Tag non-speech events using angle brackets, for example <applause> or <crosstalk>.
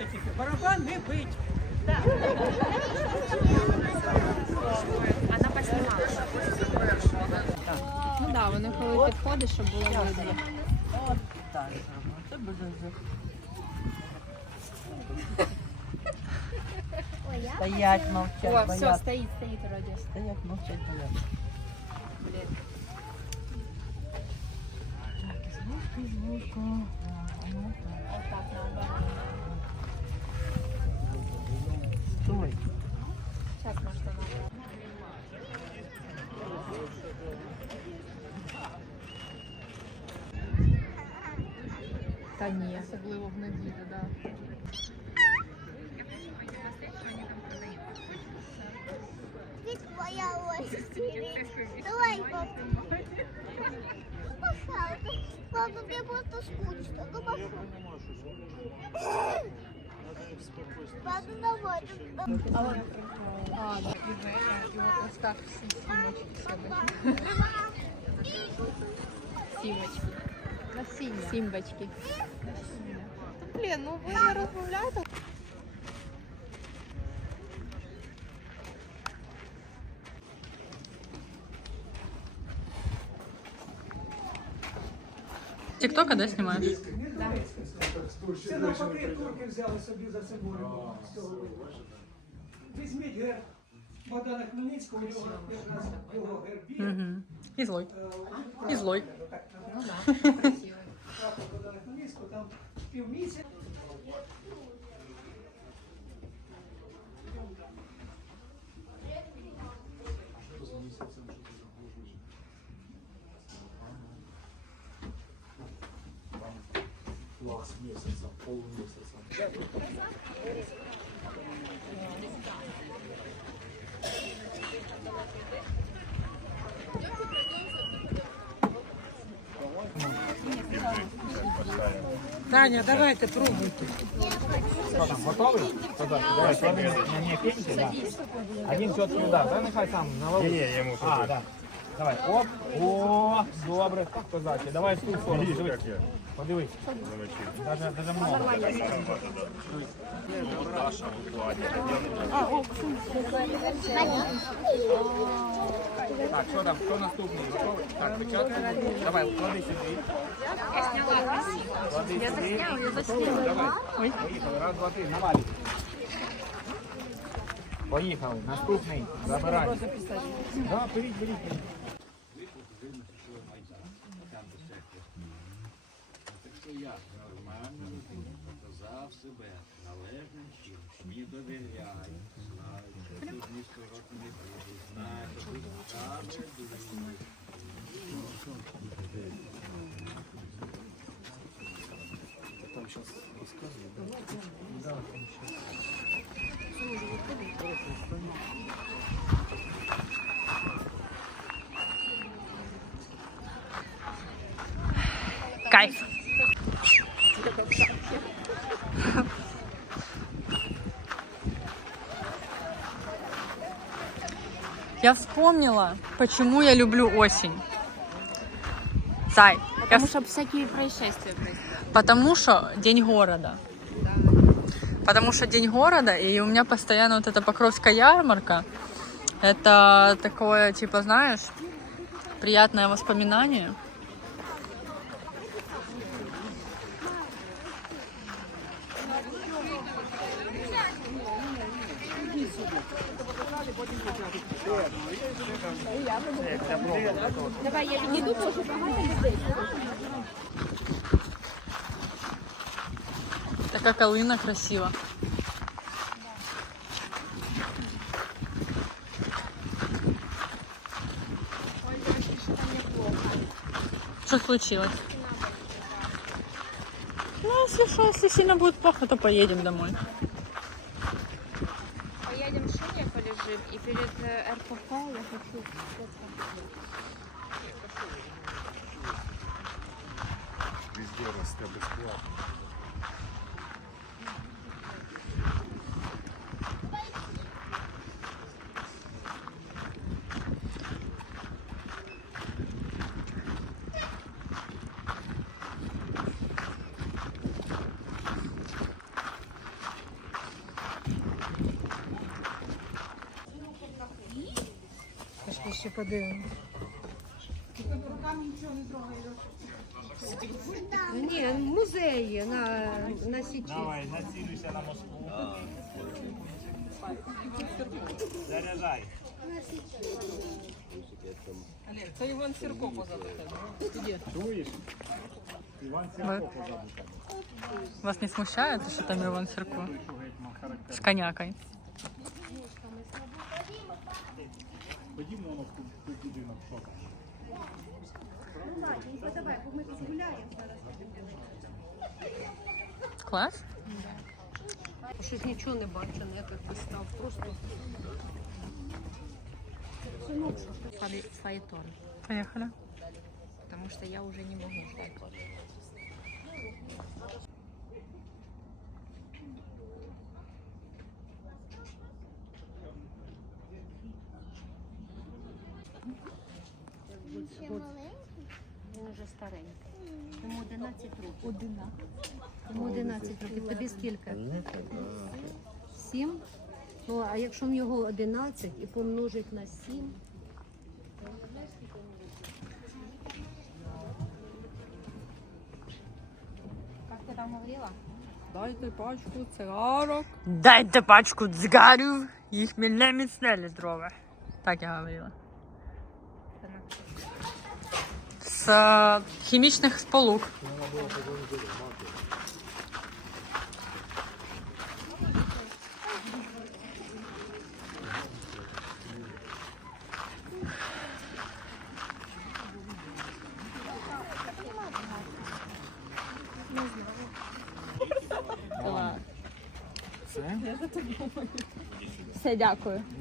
Барабан не бить. Вона поснімала. Ну так, да, воно коли підходить, щоб було видно. От так зробимо. Це буде вже. Стоять, мовчать, О, все, бояться. стоїть, стоїть вроді. Стоять, мовчать, бояться. Блін. Так, звуки, звуки. Та ні. Особливо в неділю, так. Ты твоя ось. Давай, папа. Ну, пожалуйста. Папа, мне просто скучно. Ну, пожалуйста. Папа, давай. А, да. І от ось так всі сімочки. Сімочки. Насіння. Сімбочки. Блін, ну ви не розмовляєте? Тіктока, да, знімаєш? Це навпаки турки взяли собі за собою. Візьміть герб Богдана Хмельницького, у нього якраз його гербі. Угу. І злой. І злой. Ну <laughs> да, красиво. Прапор Богдана Хмельницького, там півмісяця. класс месяца, полмесяца. Таня, давайте, пробуйте. Готовий? Давай, клади на ній пеньки, да. Один все-таки удар, да, нехай сам на лову. Ні, ні, йому А, да. Давай, оп, о, добре, так козачі. Давай в ту сторону, Видиш, дивись. як я Подивись, навчив. даже, даже много. Так, що там, хто наступний? Готовий? Так, печатку. Давай, клади сюди. Я сняла. Клади Я сюди. засняла, я Готовий? засняла. Давай. Поїхали, раз, два, три, навалюй. Поїхали, наступний, забирай. Да, беріть, беріть, беріть. нормально показав себе належним чином, що мені довіряють, знають, що тут місто року не буде, знають, що тут добре, дуже Кайф. Я вспомнила, почему я люблю осень. Зай, я Потому вс- что всякие происшествия происходят. потому что день города. Потому что день города, и у меня постоянно вот эта Покровская ярмарка. Это такое, типа, знаешь, приятное воспоминание. Давай, я відійду, може багато людей. Красиво. Что случилось? Ну, если если сильно будет плохо, то поедем домой. Поедем в Полежим, и перед э, РПХ я хочу Везде росте безплатно. ближче подивимось. Ні, музеї на, на січі. Давай, націлюйся на Москву. Заряджай. Це Іван Сірко позаду тебе. Чуєш? Іван Сірко Вас не смущає, те, що там Іван Сірко? З конякою. Ходімо воно в той будинок, що там. Клас? Щось нічого не бачу, ніяких вистав. Просто Фаэтон. Поїхали. Потому что я уже не могу ждать. Ще маленький. він вже старенький. Йому 11 років. 11? Йому 11 років. Тобі скільки? 7? Ну, а якщо в нього 11 і помножить на 7, Как ты там говорила? Дайте пачку цигарок. Дайте пачку цигарів. Їх не міцне здорове. Так я говорила. З е, хімічних сполук. Все? Все, дякую. Нема за що.